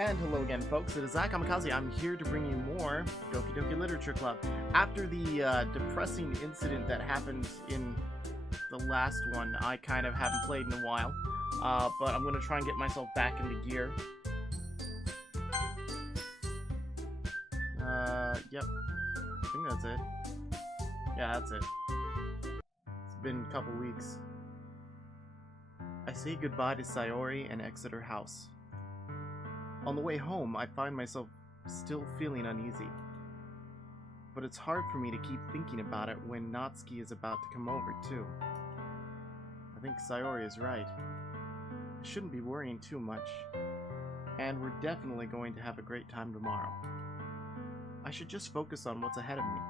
And hello again, folks. It is I, Kamikaze. I'm here to bring you more Doki Literature Club. After the depressing incident that happened in the last one, I kind of haven't played in a while. But I'm going to try and get myself back into gear. Yep. I think that's it. Yeah, that's it. It's been a couple weeks. I say goodbye to Sayori and Exeter House. On the way home, I find myself still feeling uneasy. But it's hard for me to keep thinking about it when Natsuki is about to come over, too. I think Sayori is right. I shouldn't be worrying too much. And we're definitely going to have a great time tomorrow. I should just focus on what's ahead of me.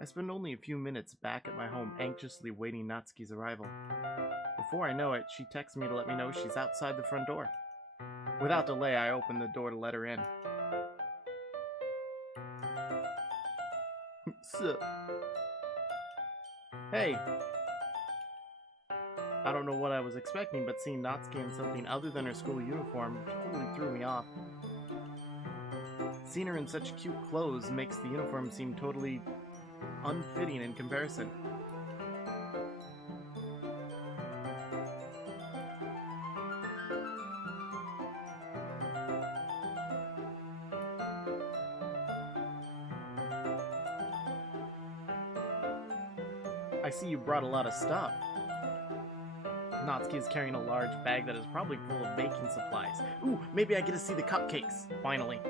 I spend only a few minutes back at my home anxiously waiting Natsuki's arrival. Before I know it, she texts me to let me know she's outside the front door. Without delay, I open the door to let her in. Sup? Hey! I don't know what I was expecting, but seeing Natsuki in something other than her school uniform totally threw me off. Seeing her in such cute clothes makes the uniform seem totally unfitting in comparison. I see you brought a lot of stuff. Natsuki is carrying a large bag that is probably full of baking supplies. Ooh, maybe I get to see the cupcakes, finally.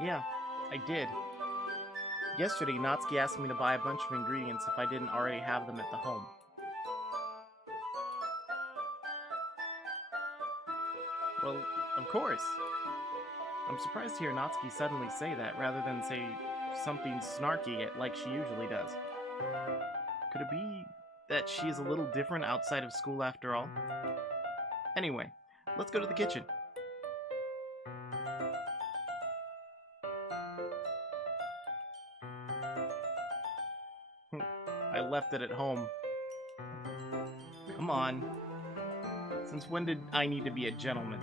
Yeah, I did. Yesterday, Natsuki asked me to buy a bunch of ingredients if I didn't already have them at the home. Well, of course. I'm surprised to hear Natsuki suddenly say that, rather than say something snarky like she usually does. Could it be that she is a little different outside of school after all? Anyway, let's go to the kitchen. I left it at home. Come on. Since when did I need to be a gentleman?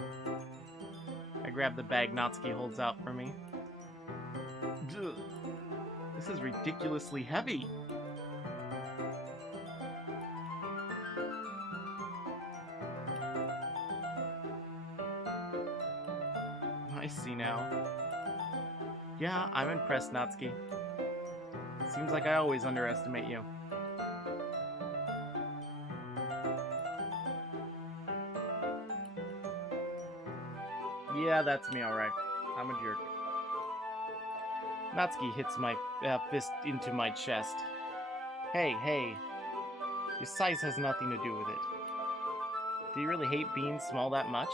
I grab the bag Natsuki holds out for me. Ugh. This is ridiculously heavy. I see now. Yeah, I'm impressed, Natsuki. Seems like I always underestimate you. Yeah, that's me, alright. I'm a jerk. Natsuki hits my fist into my chest. Hey, your size has nothing to do with it. Do you really hate being small that much?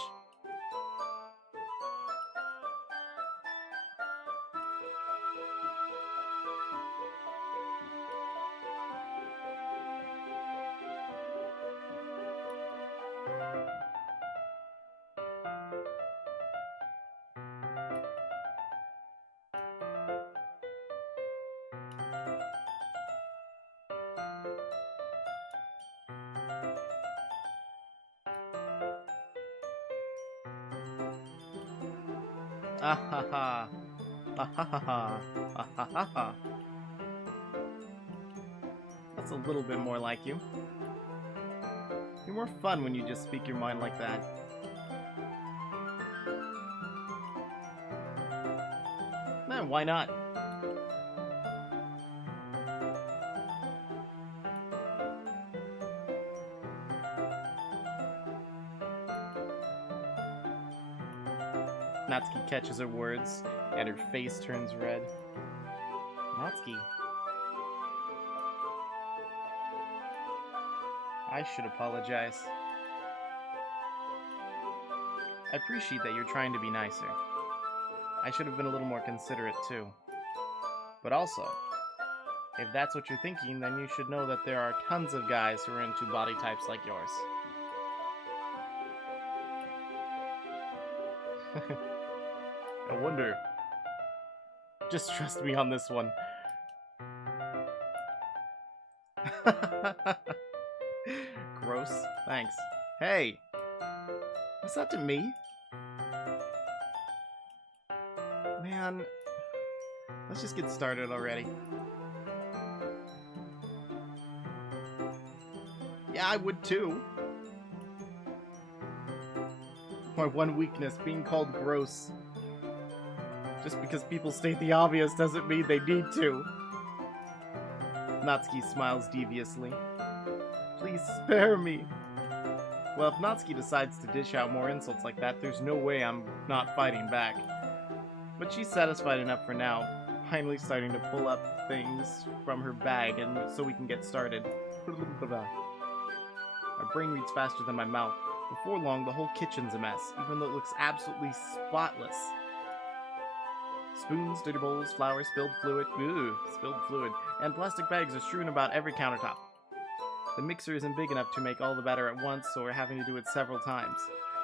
Ahaha. Ahaha. Ahaha. That's a little bit more like you. You're more fun when you just speak your mind like that. Man, why not? Natsuki catches her words, and her face turns red. Natsuki. I should apologize. I appreciate that you're trying to be nicer. I should have been a little more considerate too. But also, if that's what you're thinking, then you should know that there are tons of guys who are into body types like yours. I wonder. Just trust me on this one. Gross. Thanks. Hey! What's that to me? Man, let's just get started already. Yeah, I would too. My one weakness, being called gross. Just because people state the obvious doesn't mean they need to. Natsuki smiles deviously. Please spare me. Well, if Natsuki decides to dish out more insults like that, there's no way I'm not fighting back. But she's satisfied enough for now, finally starting to pull up things from her bag and so we can get started. My brain reads faster than my mouth. Before long, the whole kitchen's a mess, even though it looks absolutely spotless. Spoons, dirty bowls, flour, spilled fluid, and plastic bags are strewn about every countertop. The mixer isn't big enough to make all the batter at once, so we're having to do it several times.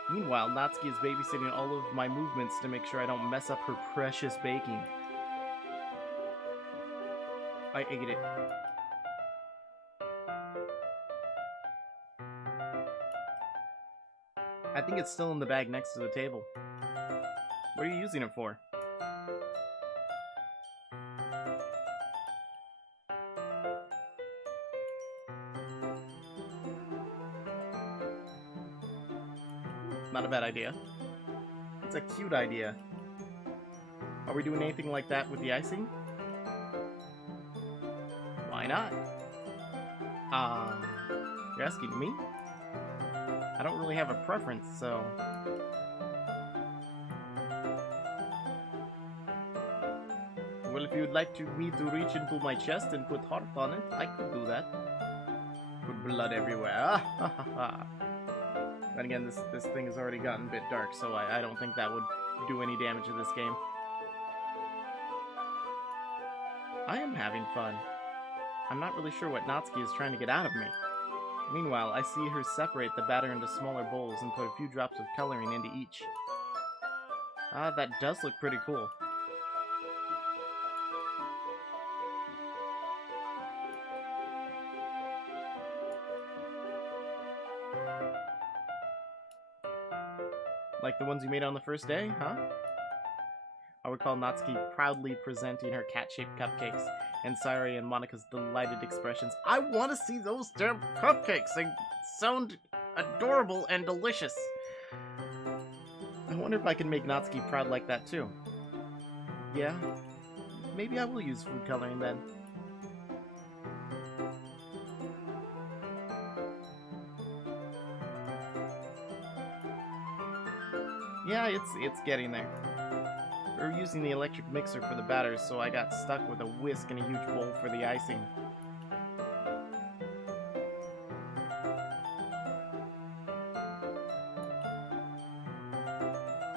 Meanwhile, Natsuki is babysitting all of my movements to make sure I don't mess up her precious baking. I ate it. I think it's still in the bag next to the table. What are you using it for? Not a bad idea. It's a cute idea. Are we doing anything like that with the icing? Why not? You're asking me? I don't really have a preference, so... Well, if you'd like me to reach into my chest and put heart on it, I could do that. Put blood everywhere. Then again, this thing has already gotten a bit dark, so I don't think that would do any damage to this game. I am having fun. I'm not really sure what Natsuki is trying to get out of me. Meanwhile, I see her separate the batter into smaller bowls and put a few drops of coloring into each. Ah, that does look pretty cool. Like the ones you made on the first day, huh? I recall Natsuki proudly presenting her cat-shaped cupcakes, and Sayori and Monika's delighted expressions. I want to see those damn cupcakes! They sound adorable and delicious! I wonder if I can make Natsuki proud like that too. Yeah, maybe I will use food coloring then. Yeah, it's getting there. We were using the electric mixer for the batters, so I got stuck with a whisk and a huge bowl for the icing.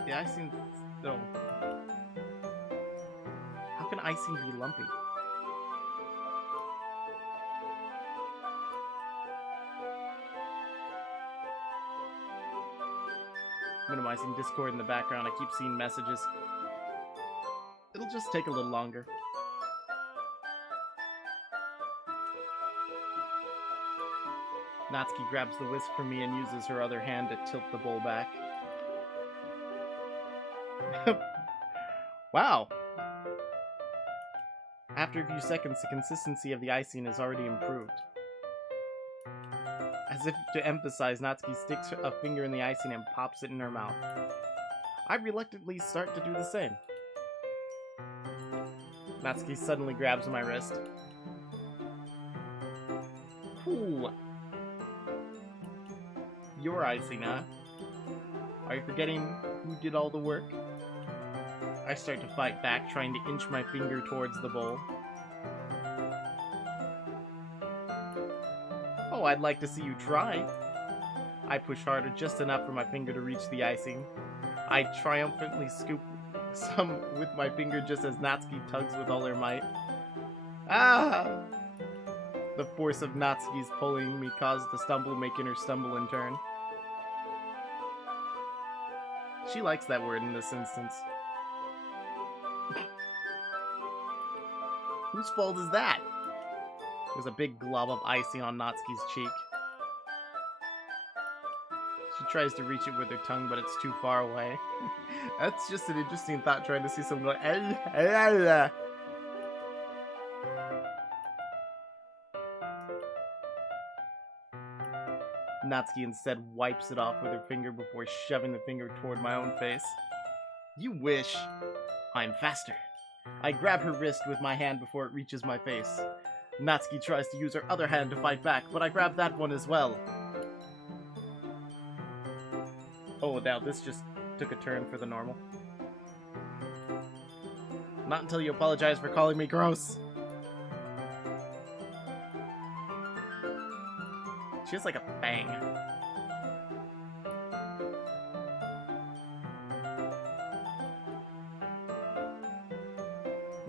The icing... Oh. How can icing be lumpy? Minimizing Discord in the background, I keep seeing messages. It'll just take a little longer. Natsuki grabs the whisk from me and uses her other hand to tilt the bowl back. Wow! After a few seconds, the consistency of the icing has already improved. As if to emphasize, Natsuki sticks a finger in the icing and pops it in her mouth. I reluctantly start to do the same. Natsuki suddenly grabs my wrist. Ooh. Your icing, huh? Are you forgetting who did all the work? I start to fight back, trying to inch my finger towards the bowl. Oh, I'd like to see you try. I push harder, just enough for my finger to reach the icing. I triumphantly scoop some with my finger just as Natsuki tugs with all her might. Ah! The force of Natsuki's pulling me caused the stumble, making her stumble in turn. She likes that word in this instance. Whose fault is that? There's a big glob of icing on Natsuki's cheek. She tries to reach it with her tongue, but it's too far away. That's just an interesting thought, trying to see someone like... Natsuki instead wipes it off with her finger before shoving the finger toward my own face. You wish. I'm faster. I grab her wrist with my hand before it reaches my face. Natsuki tries to use her other hand to fight back, but I grab that one as well. Oh, now this just took a turn for the normal. Not until you apologize for calling me gross. She has like a bang.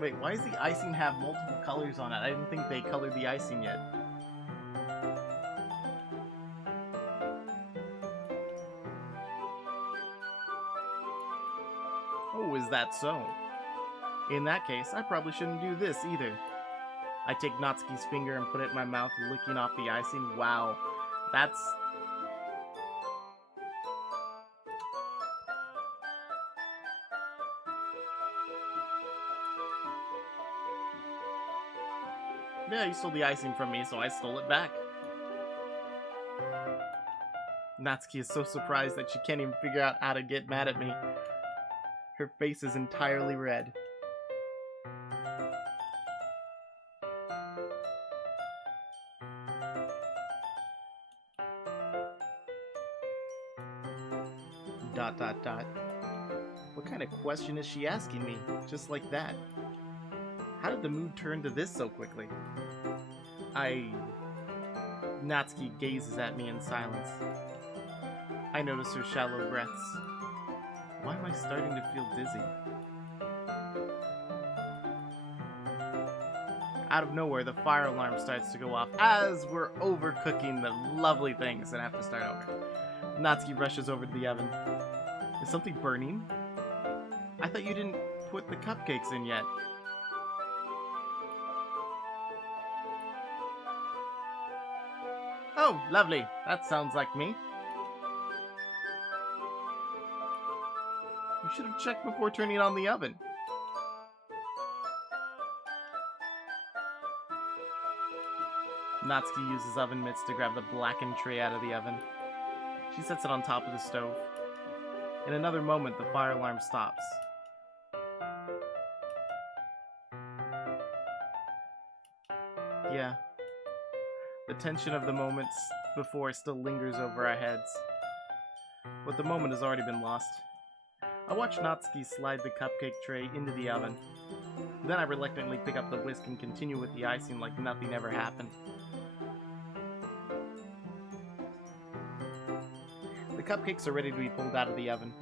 Wait, why does the icing have multiple colors on it? I didn't think they colored the icing yet. Oh, is that so? In that case, I probably shouldn't do this either. I take Natsuki's finger and put it in my mouth, licking off the icing. Wow, that's... Yeah, you stole the icing from me, so I stole it back. Natsuki is so surprised that she can't even figure out how to get mad at me. Her face is entirely red. Dot dot dot. What kind of question is she asking me? Just like that. How did the mood turn to this so quickly? Natsuki gazes at me in silence. I notice her shallow breaths. Why am I starting to feel dizzy? Out of nowhere, the fire alarm starts to go off as we're overcooking the lovely things and have to start over. Natsuki rushes over to the oven. Is something burning? I thought you didn't put the cupcakes in yet. Oh, lovely. That sounds like me. You should have checked before turning on the oven. Natsuki uses oven mitts to grab the blackened tray out of the oven. She sets it on top of the stove. In another moment, the fire alarm stops. Yeah. The tension of the moments before still lingers over our heads. But the moment has already been lost. I watch Natsuki slide the cupcake tray into the oven. Then I reluctantly pick up the whisk and continue with the icing like nothing ever happened. The cupcakes are ready to be pulled out of the oven.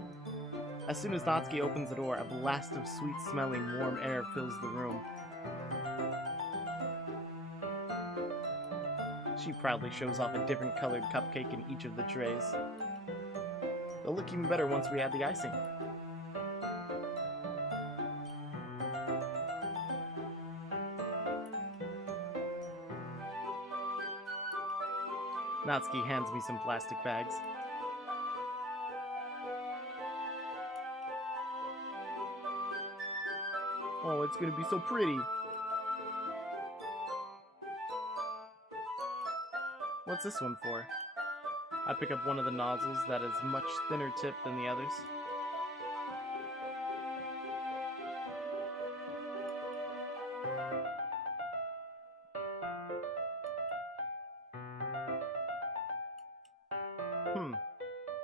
As soon as Natsuki opens the door, a blast of sweet-smelling warm air fills the room. She proudly shows off a different colored cupcake in each of the trays. They'll look even better once we add the icing. Natsuki hands me some plastic bags. Oh, it's gonna be so pretty. What's this one for? I pick up one of the nozzles that is much thinner tipped than the others.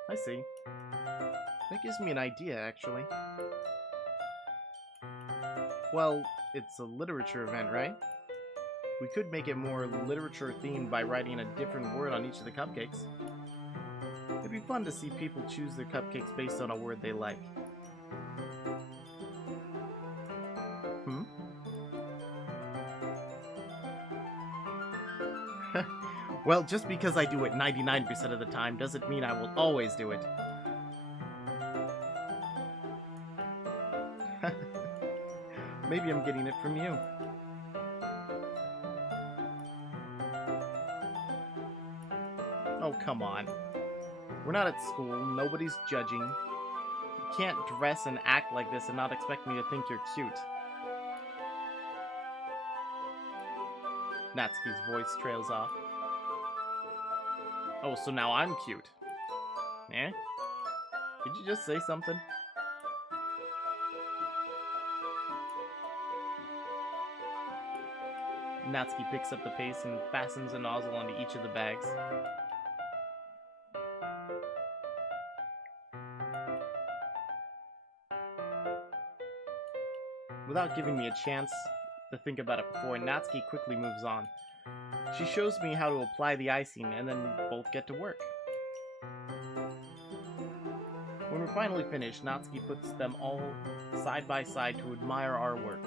I see. That gives me an idea, actually. Well, it's a literature event, right? We could make it more literature-themed by writing a different word on each of the cupcakes. It'd be fun to see people choose their cupcakes based on a word they like. Well, just because I do it 99% of the time doesn't mean I will always do it. Maybe I'm getting it from you. Oh, come on. We're not at school. Nobody's judging. You can't dress and act like this and not expect me to think you're cute. Natsuki's voice trails off. Oh, so now I'm cute. Eh? Did you just say something? Natsuki picks up the paste and fastens a nozzle onto each of the bags. Without giving me a chance to think about it before, Natsuki quickly moves on. She shows me how to apply the icing, and then we both get to work. When we're finally finished, Natsuki puts them all side by side to admire our work.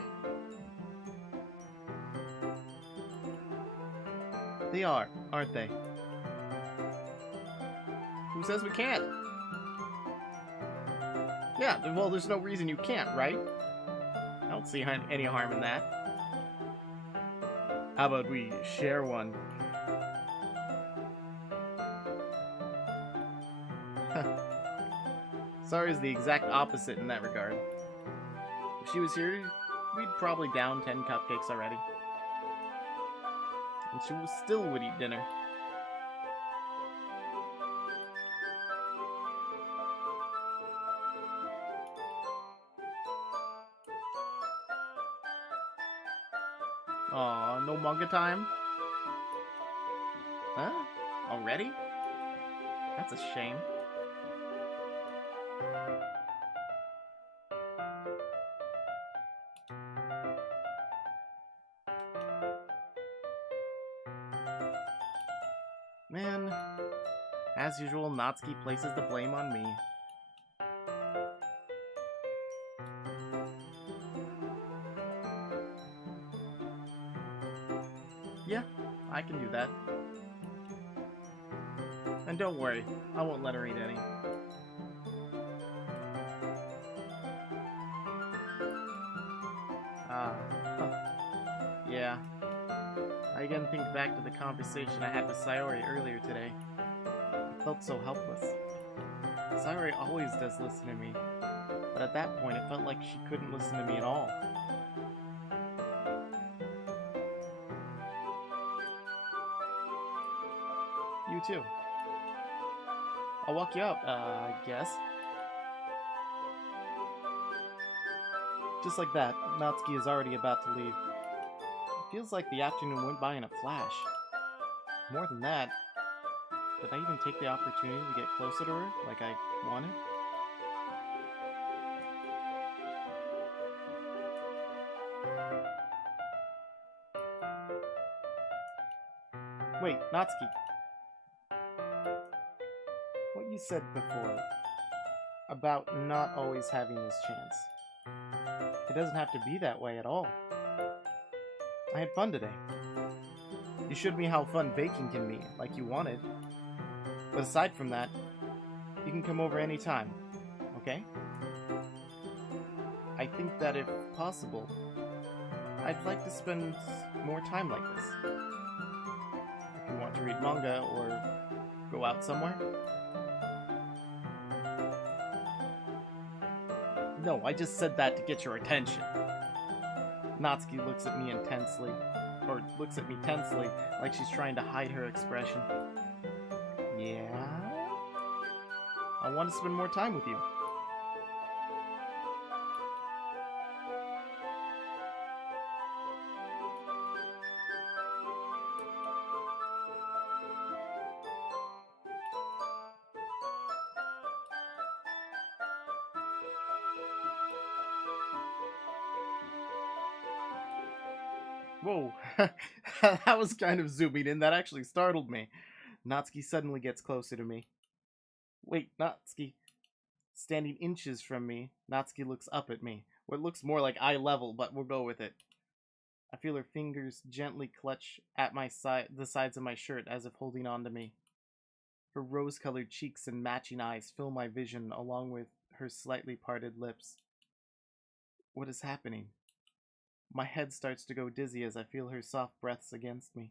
They are, aren't they? Who says we can't? Yeah, well, there's no reason you can't, right? I don't see any harm in that. How about we share one? Sorry is the exact opposite in that regard. If she was here, we'd probably down 10 cupcakes already. And she still would eat dinner. Aw, no manga time? Huh? Already? That's a shame. Man, as usual, Natsuki places the blame on me. Yeah, I can do that. And don't worry, I won't let her eat any. Yeah. I again think back to the conversation I had with Sayori earlier today. I felt so helpless. Sayori always does listen to me, but at that point it felt like she couldn't listen to me at all. You too. I'll walk you up, I guess. Just like that, Natsuki is already about to leave. It feels like the afternoon went by in a flash. More than that, did I even take the opportunity to get closer to her like I wanted? Wait, Natsuki. What you said before about not always having this chance. It doesn't have to be that way at all. I had fun today. You showed me how fun baking can be, like you wanted. But aside from that, you can come over anytime, okay? I think that if possible, I'd like to spend more time like this. If you want to read manga or go out somewhere. No, I just said that to get your attention. Natsuki looks at me intensely, or looks at me tensely, like she's trying to hide her expression. Yeah? I want to spend more time with you. Whoa, that was kind of zooming in. That actually startled me. Natsuki suddenly gets closer to me. Wait, Natsuki. Standing inches from me, Natsuki looks up at me. What looks more like eye level, but we'll go with it. I feel her fingers gently clutch at my the sides of my shirt as if holding on to me. Her rose-colored cheeks and matching eyes fill my vision along with her slightly parted lips. What is happening? My head starts to go dizzy as I feel her soft breaths against me.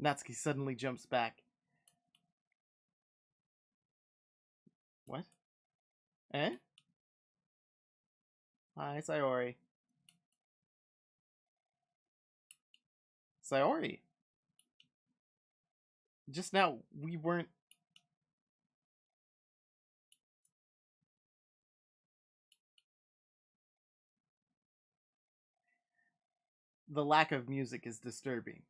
Natsuki suddenly jumps back. What? Eh? Hi, Sayori. Sayori? Just now, we weren't... The lack of music is disturbing.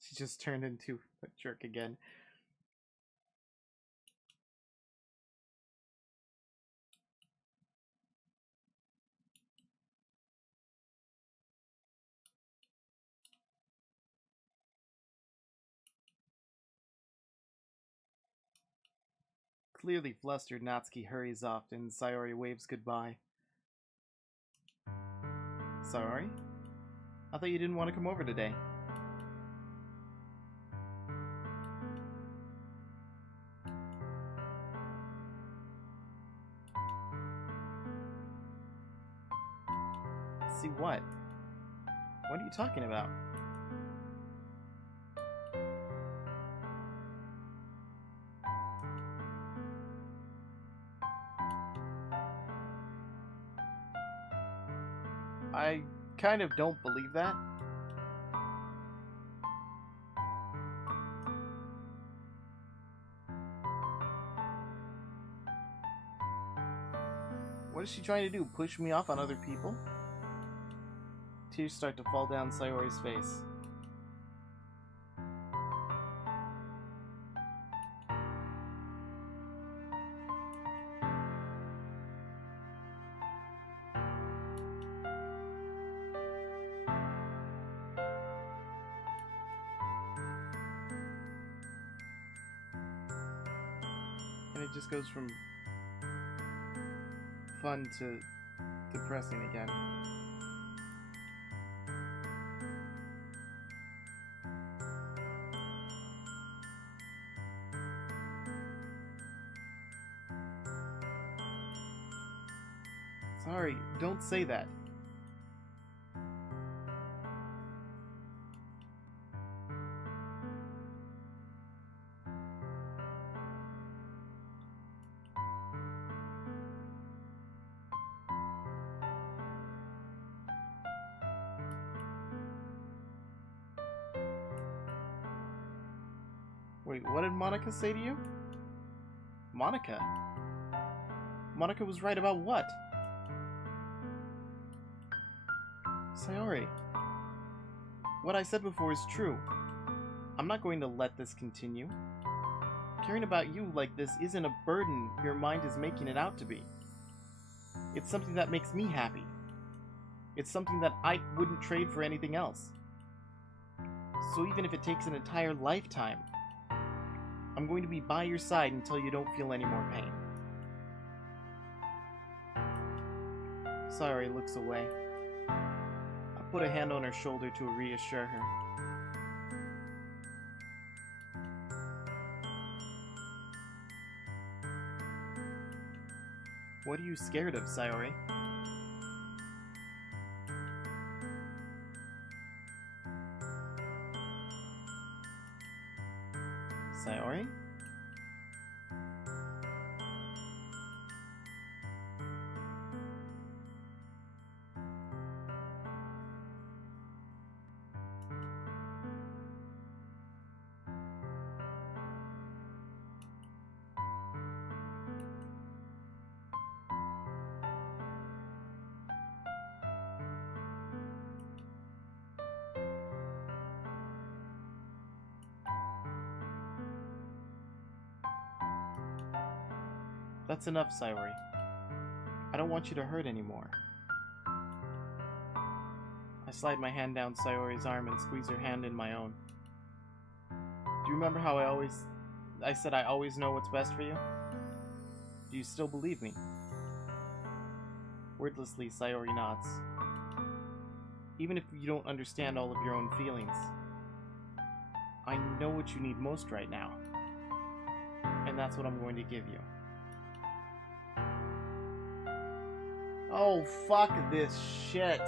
She just turned into a jerk again. Clearly flustered, Natsuki hurries off and Sayori waves goodbye. Sayori? I thought you didn't want to come over today. See what? What are you talking about? I kind of don't believe that. What is she trying to do? Push me off on other people? Tears start to fall down Sayori's face. And it just goes from fun to depressing again. Sorry, don't say that. Wait, what did Monica say to you? Monica? Monica was right about what? Sayori, what I said before is true. I'm not going to let this continue. Caring about you like this isn't a burden your mind is making it out to be. It's something that makes me happy. It's something that I wouldn't trade for anything else. So even if it takes an entire lifetime, I'm going to be by your side until you don't feel any more pain. Sayori looks away. I put a hand on her shoulder to reassure her. What are you scared of, Sayori? Sayori? That's enough, Sayori. I don't want you to hurt anymore. I slide my hand down Sayori's arm and squeeze her hand in my own. Do you remember how I said I always know what's best for you? Do you still believe me? Wordlessly, Sayori nods. Even if you don't understand all of your own feelings, I know what you need most right now. And that's what I'm going to give you. Oh, fuck this shit.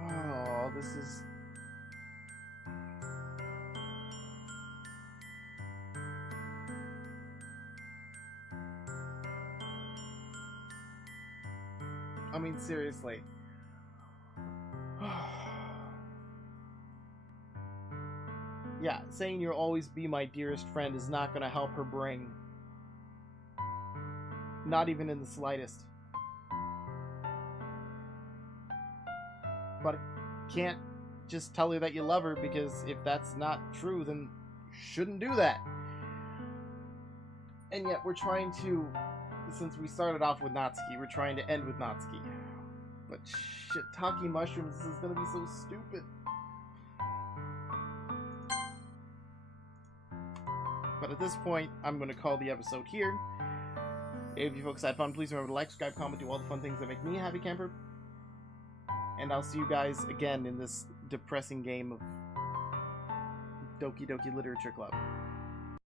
Oh, this is... I mean, seriously. Yeah, saying you'll always be my dearest friend is not going to help her bring. Not even in the slightest. But I can't just tell her that you love her, because if that's not true, then you shouldn't do that. And yet we're trying to, since we started off with Natsuki, we're trying to end with Natsuki. But shiitake mushrooms, this is going to be so stupid. But at this point, I'm going to call the episode here. If you folks had fun, please remember to like, subscribe, comment, do all the fun things that make me a happy camper. And I'll see you guys again in this depressing game of Doki Doki Literature Club.